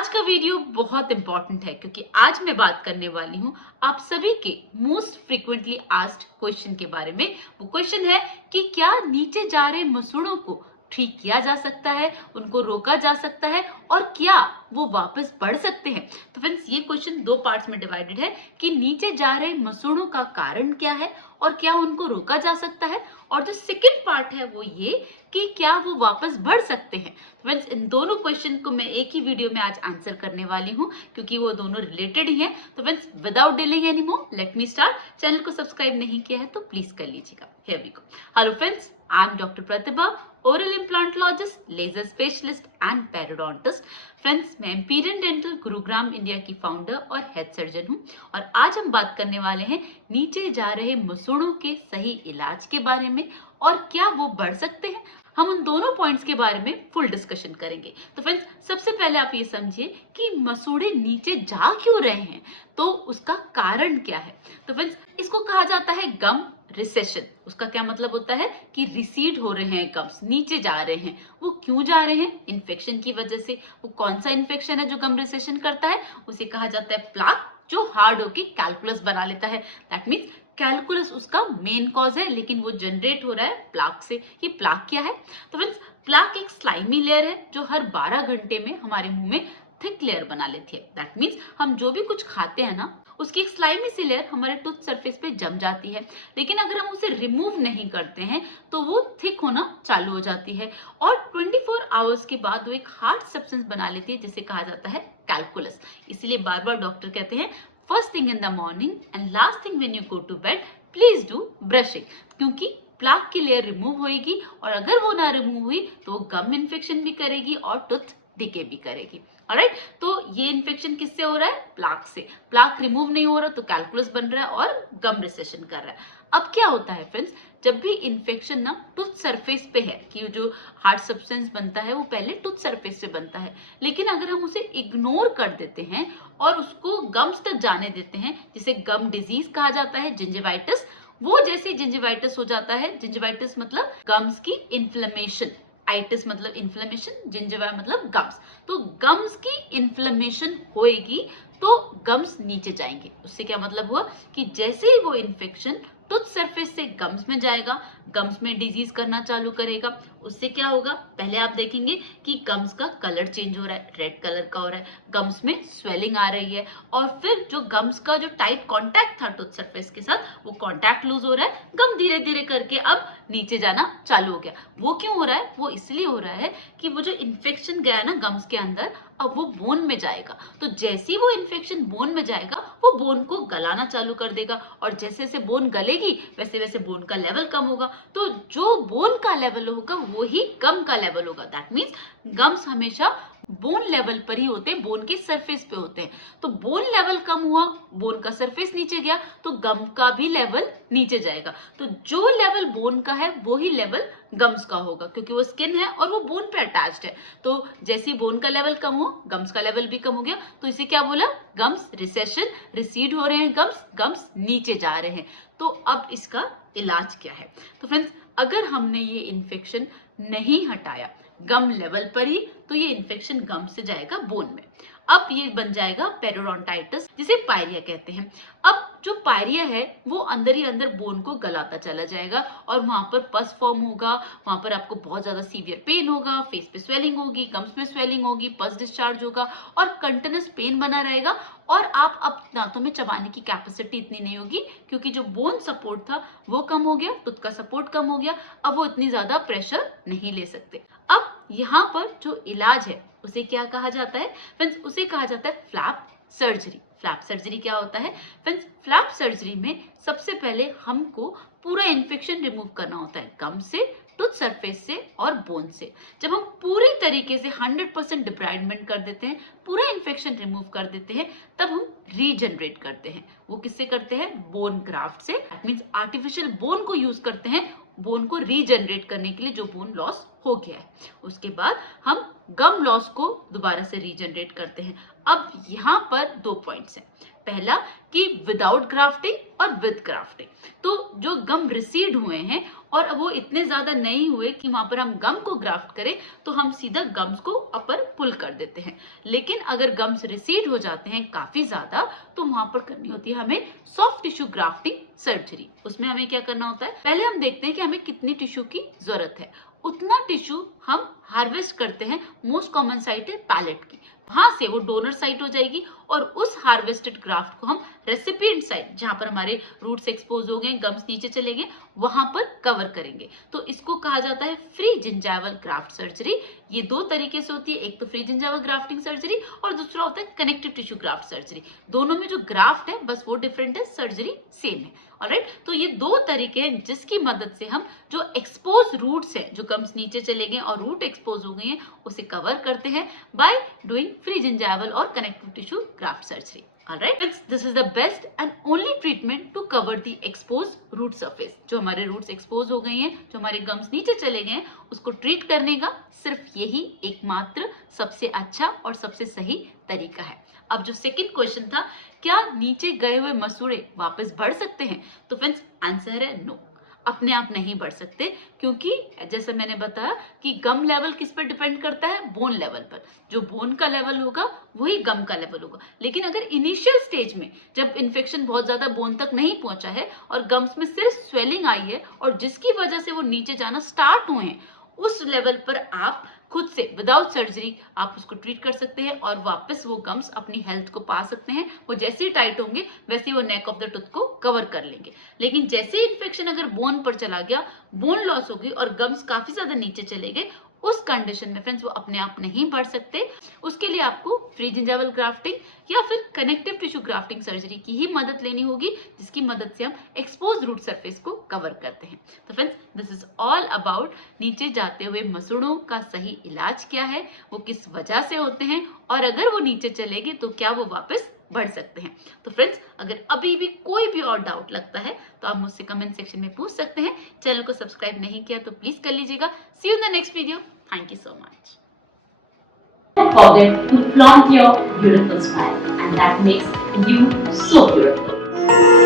आज का वीडियो बहुत इंपॉर्टेंट है क्योंकि आज मैं बात करने वाली हूँ आप सभी के मोस्ट फ्रीक्वेंटली आस्क्ड क्वेश्चन के बारे में। वो क्वेश्चन है कि क्या नीचे जा रहे मसूड़ों को ठीक किया जा सकता है, उनको रोका जा सकता है और क्या वो वापस बढ़ सकते हैं। तो फ्रेंड्स, ये क्वेश्चन दो पार्ट्स में डिवाइडेड है कि नीचे जा रहे मसूड़ों का कारण क्या है और क्या उनको रोका जा सकता है, और जो सेकंड पार्ट है वो ये कि क्या वो वापस बढ़ सकते हैं। फ्रेंड्स, इन दोनों क्वेश्चन को मैं एक ही वीडियो में आज आंसर करने वाली हूँ क्योंकि वो दोनों रिलेटेड ही हैं। तो friends, without delaying any more, let me start. Channel को सब्सक्राइब नहीं किया है तो प्लीज कर लीजिएगा। Here we go. Hello friends, I am doctor Pratibha, oral implantologist, laser specialist and periodontist. Friends, मैं एम्पीरियन डेंटल गुरुग्राम इंडिया की फाउंडर और हेड सर्जन हूँ और आज हम बात करने वाले हैं नीचे जा रहे मसूड़ों के सही इलाज के बारे में और क्या वो बढ़ सकते हैं। हम उन दोनों पॉइंट्स के बारे में फुल डिस्कशन करेंगे। तो फ्रेंड्स, सबसे पहले आप ये समझिए कि मसूड़े नीचे जा क्यों रहे हैं, तो उसका कारण क्या है। तो फ्रेंड्स, इसको कहा जाता है गम रिसेशन। उसका क्या मतलब होता है कि रिसीड हो रहे हैं गम्स, नीचे जा रहे हैं। वो क्यों जा रहे हैं? इन्फेक्शन की वजह से। वो कौन सा इन्फेक्शन है जो गम रिसेशन करता है? उसे कहा जाता है प्लाक, जो हार्ड होके कैलकुलस बना लेता है। दैट मीन्स कैलकुलस उसका मेन कॉज है, लेकिन वो जनरेट हो रहा है प्लाक से। ये प्लाक क्या है? तो फ्रेंड्स, प्लाक एक स्लाइमी लेयर है जो हर 12 घंटे में हमारे मुंह में थिक लेयर बना लेती है। दैट मीन्स हम जो भी कुछ खाते हैं ना, उसकी एक स्लाइमी सी लेयर हमारे टूथ सरफेस पे जम जाती है, लेकिन अगर हम उसे रिमूव नहीं करते हैं तो वो थिक होना चालू हो जाती है और 24 आवर्स के बाद वो एक हार्ड सब्सटेंस बना लेती है जिसे कहा जाता है कैलकुलस। इसीलिए बार बार डॉक्टर कहते हैं first thing in the morning and last thing when you go to bed, please do brushing, क्योंकि प्लाक की लेयर रिमूव होएगी और अगर वो ना रिमूव हुई तो गम इन्फेक्शन भी करेगी और टूथ डिके भी करेगी। ऑलराइट, तो ये इन्फेक्शन किससे हो रहा है? प्लाक से। प्लाक रिमूव नहीं हो रहा तो कैलकुलस बन रहा है और गम रिसेशन कर रहा है। अब क्या होता है फ्रेंड्स, जब भी इन्फेक्शन ना टूथ सरफेस पे है, कि जो हार्ड सब्सटेंस बनता है वो पहले टूथ सरफेस से बनता है, लेकिन अगर हम उसे इग्नोर कर देते हैं और उसको गम्स तक जाने देते हैं, जिसे गम डिजीज कहा जाता है, जिंजिवाइटिस, वो जैसे जिंजिवाइटिस हो जाता है, जिंजिवाइटिस मतलब गम्स की इन्फ्लेमेशन, आइटिस मतलब इन्फ्लेमेशन, जिंजिवा मतलब गम्स, तो गम्स की इन्फ्लेमेशन होएगी तो गम्स नीचे जाएंगे। उससे क्या मतलब हुआ कि जैसे ही वो इन्फेक्शन टूथ सरफेस से गम्स में जाएगा, गम्स में डिजीज करना चालू करेगा। उससे क्या होगा, पहले आप देखेंगे कि गम्स का कलर चेंज हो रहा है, रेड कलर का हो रहा है, गम्स में स्वेलिंग आ रही है और फिर जो गम्स का जो टाइट कांटेक्ट था टूथ सरफेस के साथ, वो कांटेक्ट लूज हो रहा है, गम धीरे धीरे करके अब नीचे जाना चालू हो गया। वो क्यों हो रहा है? वो इसलिए हो रहा है कि वो जो इन्फेक्शन गया ना गम्स के अंदर, अब वो बोन में जाएगा, तो जैसे ही वो इन्फेक्शन बोन में जाएगा वो बोन को गलाना चालू कर देगा और जैसे जैसे बोन गलेगी वैसे वैसे बोन का लेवल कम होगा, तो जो बोन का लेवल होगा वो ही गम का लेवल होगा। दैट मीन्स गम्स हमेशा बोन लेवल पर ही होते हैं, बोन के सरफेस पे होते हैं। तो बोन लेवल कम हुआ, बोन का सरफेस नीचे गया तो गम का भी लेवल नीचे जाएगा। तो जो लेवल बोन का है वो ही लेवल गम्स का होगा, क्योंकि वो स्किन है और वो बोन पे अटैच्ड है। तो जैसे बोन का लेवल कम हो, गम्स का लेवल भी कम हो गया, तो इसे क्या बोला? गम्स रिसेशन, रिसीड हो रहे हैं गम्स, गम्स नीचे जा रहे हैं। तो अब इसका इलाज क्या है? तो फ्रेंड्स, अगर हमने ये इन्फेक्शन नहीं हटाया गम लेवल पर ही, तो ये इन्फेक्शन गम से जाएगा बोन में। अब ये बन जाएगा पेरोडोंटाइटिस, जिसे पायरिया कहते हैं। अब जो पायरिया है वो अंदर ही अंदर बोन को गलाता चला जाएगा और वहां पर पस फॉर्म होगा, वहां पर आपको बहुत ज्यादा सीवियर पेन होगा, फेस पे स्वेलिंग होगी, गम्स में स्वेलिंग होगी, पस डिस्चार्ज होगा और कंटिन्यूस पेन बना रहेगा और आप अब दांतों में चबाने की कैपेसिटी इतनी नहीं होगी, क्योंकि जो बोन सपोर्ट था वो कम हो गया, टूथ का सपोर्ट कम हो गया, अब वो इतनी ज्यादा प्रेशर नहीं ले सकते। अब यहाँ पर जो इलाज है उसे क्या कहा जाता है फ्रेंड्स? उसे कहा जाता है फ्लैप सर्जरी। फ्लैप सर्जरी क्या होता है फ्रेंड्स? फ्लैप सर्जरी में सबसे पहले हमको पूरा इन्फेक्शन रिमूव करना होता है, गम से, टूथ सरफेस से और बोन से। जब हम पूरी तरीके से 100% डिब्राइडमेंट कर देते हैं, पूरा इन्फेक्शन रिमूव कर देते हैं, तब हम रीजनरेट करते हैं। वो किससे करते हैं? बोन ग्राफ्ट से। दैट मींस आर्टिफिशियल बोन को यूज करते हैं बोन को रीजनरेट करने के लिए, जो बोन लॉस हो गया है। उसके बाद हम गम लॉस को दोबारा से रीजनरेट करते हैं। अब यहाँ पर 2 पॉइंट्स हैं। पहला कि विदाउट ग्राफ्टिंग और विद ग्राफ्टिंग। तो जो गम रिसीड हुए हैं और वो इतने ज्यादा नहीं हुए कि वहां पर हम गम को ग्राफ्ट करें, तो हम सीधा गम्स को अपर पुल कर देते हैं। लेकिन अगर गम्स रिसीड हो जाते हैं काफी ज्यादा, तो वहां पर करनी होती है हमें सॉफ्ट टिश्यू ग्राफ्टिंग सर्जरी। उसमें हमें क्या करना होता है, पहले हम देखते हैं कि हमें कितनी टिश्यू की जरूरत है, उतना टिश्यू हम हार्वेस्ट करते हैं। मोस्ट कॉमन साइट है पैलेट की, वहां से वो डोनर साइट हो जाएगी और उस हार्वेस्टेड ग्राफ्ट को हम रेसिपिएंट साइट, जहां पर हमारे रूट्स एक्सपोज हो गए, गम्स नीचे चले गए, वहां पर कवर करेंगे। तो इसको कहा जाता है फ्री जिंजाइवल ग्राफ्ट सर्जरी। ये 2 तरीके से होती है, एक तो फ्री जिंजाइवल ग्राफ्टिंग सर्जरी और दूसरा होता है कनेक्टिव टिश्यू ग्राफ्ट सर्जरी। दोनों में जो ग्राफ्ट है बस वो डिफरेंट है, सर्जरी सेम है। ऑलराइट, तो ये 2 तरीके हैं जिसकी मदद से हम जो एक्सपोज रूट्स हैं, जो गम्स नीचे चले गए और रूट एक्सपोज हो गए हैं, उसे कवर करते हैं बाय डूइंग फ्री जिंजाइवल और connective tissue graft surgery. Alright, this is the best and only treatment to cover the exposed root surface. जो हमारे रूट्स एक्सपोज हो गए हैं, जो हमारे गम्स नीचे चले गए हैं, उसको ट्रीट करने का सिर्फ यही एकमात्र सबसे अच्छा और सबसे सही तरीका है। अब जो सेकंड क्वेश्चन था, क्या नीचे गए हुए मसूड़े वापस बढ़ सकते हैं? तो फ्रेंड्स आंसर है नो, अपने आप नहीं बढ़ सकते, क्योंकि जैसे मैंने बताया कि गम लेवल किस पर डिपेंड करता है, बोन लेवल पर। जो बोन का लेवल होगा वही गम का लेवल होगा। लेकिन अगर इनिशियल स्टेज में जब इन्फेक्शन बहुत ज्यादा बोन तक नहीं पहुंचा है और गम्स में सिर्फ स्वेलिंग आई है और जिसकी वजह से वो नीचे जाना स्टार्ट हुए हैं, उस लेवल पर आप खुद से विदाउट सर्जरी आप उसको ट्रीट कर सकते हैं और वापस वो गम्स अपनी हेल्थ को पा सकते हैं। वो जैसे ही टाइट होंगे वैसे ही वो नेक ऑफ द टूथ को कवर कर लेंगे। लेकिन जैसे ही इन्फेक्शन अगर बोन पर चला गया, बोन लॉस हो गई और गम्स काफी ज्यादा नीचे चले गए, उस कंडीशन में फ्रेंड्स वो अपने आप नहीं बढ़ सकते। उसके लिए आपको फ्री जिंजाइवल ग्राफ्टिंग या फिर कनेक्टिव टिश्यू ग्राफ्टिंग सर्जरी की ही मदद लेनी होगी, जिसकी मदद से हम एक्सपोज रूट सरफेस को कवर करते हैं। तो friends this is all about नीचे जाते हुए मसूड़ों का सही इलाज क्या है, वो किस वजह से होते हैं, और अगर वो नीचे चले गए तो क्या वो वापस बढ़ सकते हैं। तो फ्रेंड्स अगर अभी भी कोई भी और डाउट लगता है तो आप मुझसे कमेंट सेक्शन में पूछ सकते हैं। चैनल को सब्सक्राइब नहीं किया तो प्लीज कर लीजिएगा। See you in the next video. Thank you so much. Don't forget to flaunt your beautiful smile, and that makes you so beautiful.